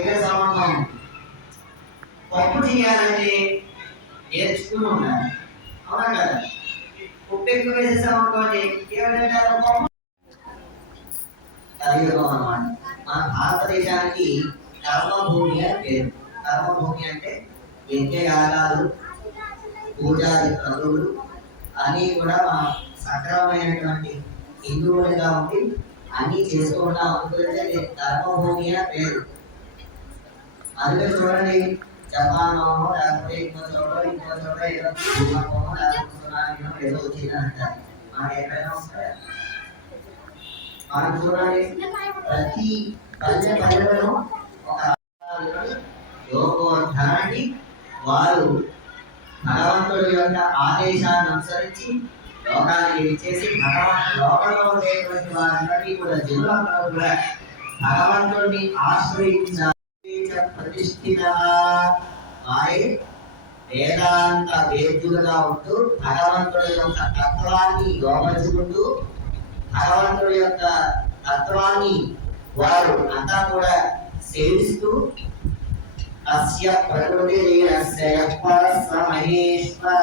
దగ్గర సంబంధం పప్పు చేయాలంటే నేర్చుకుని ఉండాలి? అవునా కదా? ఉప్పు ఎక్కువ వేసేసామనుకోండి ఏమిటంటారు పప్పు? కలియుగం అనమాట మన భారతదేశానికి కర్మభూమి అని పేరు. కర్మభూమి అంటే యజ్ఞయాగాలు పూజాది క్రతువులు అన్నీ కూడా మన సక్రమమైనటువంటి హిందువులుగా ఉండి అన్నీ చేసుకుంటా ఉంటుంది కర్మభూమి అని పేరు. అందుకే చూడండి. జపాన్ లేకపోతే ఇంకో చోట ఇంకో చోట ఏదో భూకంపమో లేకపోతే సునామీనో ఏదో వచ్చింది అంటారు. మనకి ఎక్కడైనా వస్తాయా? మనం చూడాలి ప్రతి పల్లె పల్లెలను ఒక యోగోద్ధరణి వారు భగవంతుడి యొక్క ఆదేశాన్ని అనుసరించి లోకానికి ఇచ్చేసి భగవాన్ లోకంలో ఉండేటువంటి వారందరికీ కూడా జనులందరూ కూడా భగవంతుడిని ఆశ్రయించాలి. ప్రతిష్ఠిన వారి వేదాంత వేద్యులుగా ఉంటూ భగవంతుడి యొక్క తత్వాన్ని యోగించుకుంటూ భగవంతుడి యొక్క తత్వాన్ని వారు అంతా కూడా సేవిస్తూ అస్య ప్రకృతి మహేశ్వర.